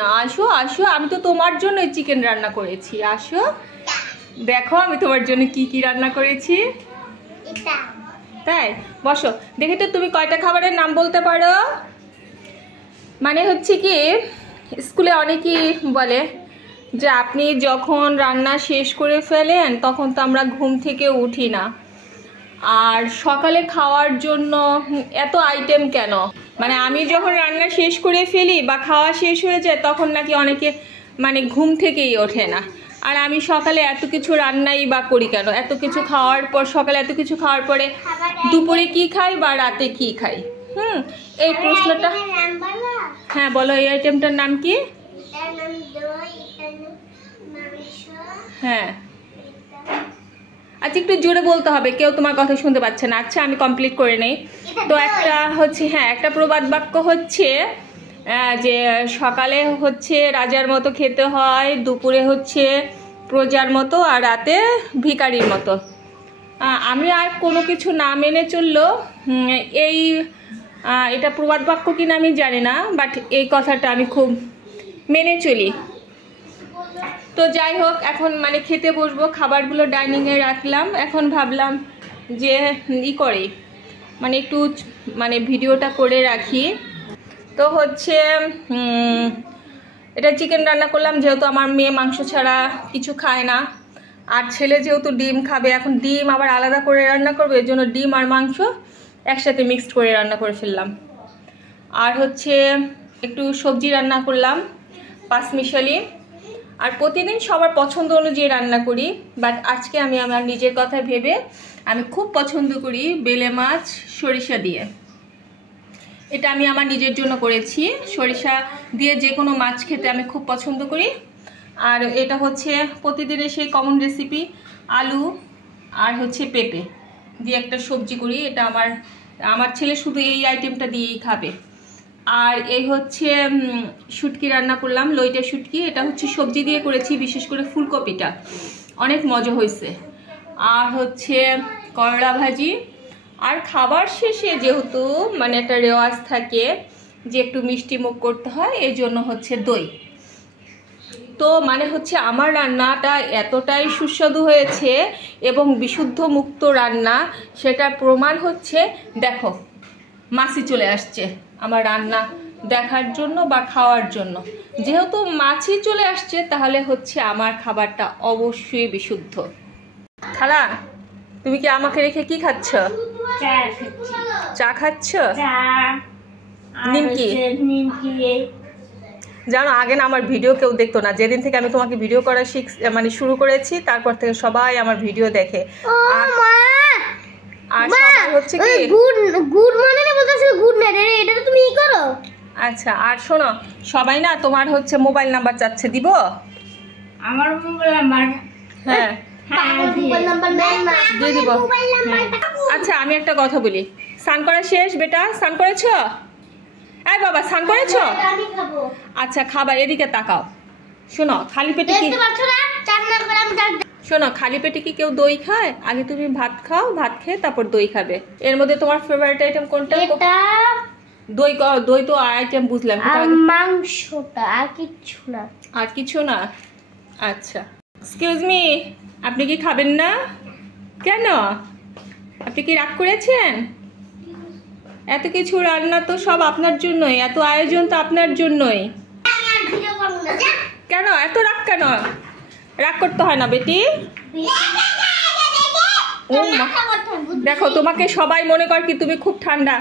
না, আসো আসো, আমি তো তোমার জন্য চিকেন রান্না করেছি। আসো দেখো আমি তোমার জন্য কি কি রান্না করেছি। তাই বসো দেখি তো তুমি কয়টা খাবারের নাম বলতে পারো। মানে হচ্ছে কি, স্কুলে অনেকেই বলে যে আপনি যখন রান্না শেষ করে ফেলেন তখন তো আমরা ঘুম থেকে উঠি না, আর সকালে খাওয়ার জন্য এত আইটেম কেন। মানে আমি যখন রান্না শেষ করে ফেলি বা খাওয়া শেষ হয়ে যায় তখন নাকি অনেকে মানে ঘুম থেকেই ওঠে না। আর আমি সকালে এত কিছু রান্নাই বা করি কেন, এত কিছু খাওয়ার পর, সকালে এত কিছু খাওয়ার পরে দুপুরে কি খাই বা রাতে কি খাই। এই প্রশ্নটা। হ্যাঁ বলো, এই আইটেমটার নাম কি? হ্যাঁ আচ্ছা, একটু জোরে বলতে হবে, কেউ তোমার কথা শুনতে পাচ্ছে না। আচ্ছা আমি কমপ্লিট করে নেই। তো একটা হচ্ছে, হ্যাঁ একটা প্রবাদ বাক্য হচ্ছে যে সকালে হচ্ছে রাজার মতো খেতে হয়, দুপুরে হচ্ছে প্রজার মতো, আর রাতে ভিখারির মতো। আমি আর কোনো কিছু না মেনে চললো এটা প্রবাদ বাক্য কিনা আমি জানি না, বাট এই কথাটা আমি খুব মেনে চলি। তো যাই হোক, এখন মানে খেতে বসবো, খাবারগুলো ডাইনিংয়ে রাখলাম। এখন ভাবলাম যে করি, মানে একটু মানে ভিডিওটা করে রাখি। তো হচ্ছে এটা চিকেন রান্না করলাম, যেহেতু আমার মেয়ে মাংস ছাড়া কিছু খায় না, আর ছেলে যেহেতু ডিম খাবে, এখন ডিম আবার আলাদা করে রান্না করবে, এর জন্য ডিম আর মাংস একসাথে মিক্সড করে রান্না করে ফেললাম। আর হচ্ছে একটু সবজি রান্না করলাম পাঁচমিশালি। আর প্রতিদিন সবার পছন্দ অনুযায়ী রান্না করি, বাট আজকে আমি আমার নিজের কথা ভেবে আমি খুব পছন্দ করি বেলে মাছ সরিষা দিয়ে। এটা আমি আমার নিজের জন্য করেছি। সরিষা দিয়ে যে কোনো মাছ খেতে আমি খুব পছন্দ করি। আর এটা হচ্ছে প্রতিদিনের সেই কমন রেসিপি, আলু আর হচ্ছে পেঁপে দিয়ে একটা সবজি করি। এটা আমার ছেলে শুধু এই আইটেমটা দিয়েই খাবে। আর এই হচ্ছে শুটকি রান্না করলাম, লইটা শুটকি। এটা হচ্ছে সবজি দিয়ে করেছি, বিশেষ করে ফুলকপিটা অনেক মজা হয়েছে। আর হচ্ছে করলা ভাজি। আর খাবার শেষে যেহেতু মানে একটা রেওয়াজ থাকে যে একটু মিষ্টি মুখ করতে হয়, এই জন্য হচ্ছে দই। তো মানে হচ্ছে আমার রান্নাটা এতটাই সুস্বাদু হয়েছে এবং বিশুদ্ধ মুক্ত রান্না, সেটার প্রমাণ হচ্ছে দেখো মাছি চলে আসছে আমার রান্না দেখার জন্য বা খাওয়ার জন্য। যেহেতু মাছি চলে আসছে তাহলে হচ্ছে আমার খাবারটা অবশ্যই বিশুদ্ধ। খালা তুমি কি আমাকে রেখে কি খাচ্ছ? চা খাচ্ছ? নিমকি। জানো আগে না আমার ভিডিও কেউ দেখতো না, যেদিন থেকে আমি তোমাকে ভিডিও করা মানে শুরু করেছি তারপর থেকে সবাই আমার ভিডিও দেখে। আর সবাই হচ্ছে কি গুড মানে না বলতেছ, গুড না রে, এটা তুমি কি করো? আচ্ছা আর শোনো, সবাই না তোমার হচ্ছে মোবাইল নাম্বার চাচ্ছে, দিব? আমার মোবাইল নাম্বার? হ্যাঁ দিয়ে দিব। আচ্ছা আমি একটা কথা বলি, স্নান করা শেষ বেটা? স্নান করেছ? এই বাবা স্নান করেছ? আচ্ছা খাবার এদিকে তাকাও। শোনো খালি পেটে কি, শোনো খালি পেটে কি কেউ দই খায়? আগে তুমি ভাত খাও, ভাত খেয়ে তারপর দই খাবে। এর মধ্যে তোমার ফেভারিট আইটেম কোনটা? দই। দই তো আইটেম বুঝলাম, মাংসটা আর কিছু না। আর কিছু না? আচ্ছা এক্সকিউজ মি, আপনি কি খাবেন না? কেন, আপনি কি রাগ করেছেন? এত কিছু রান্না তো সব আপনার জন্যই, এত আয়োজন তো আপনার জন্যই। কেন এত রাগ কেন? রাগ করতে হয় না বেটি। দেখো তোমাকে সবাই মনে করে কি তুমি খুব ঠান্ডা,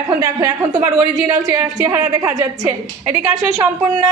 এখন দেখো এখন তোমার অরিজিনাল চেহারা দেখা যাচ্ছে। এদিকে আসো সম্পূর্ণ।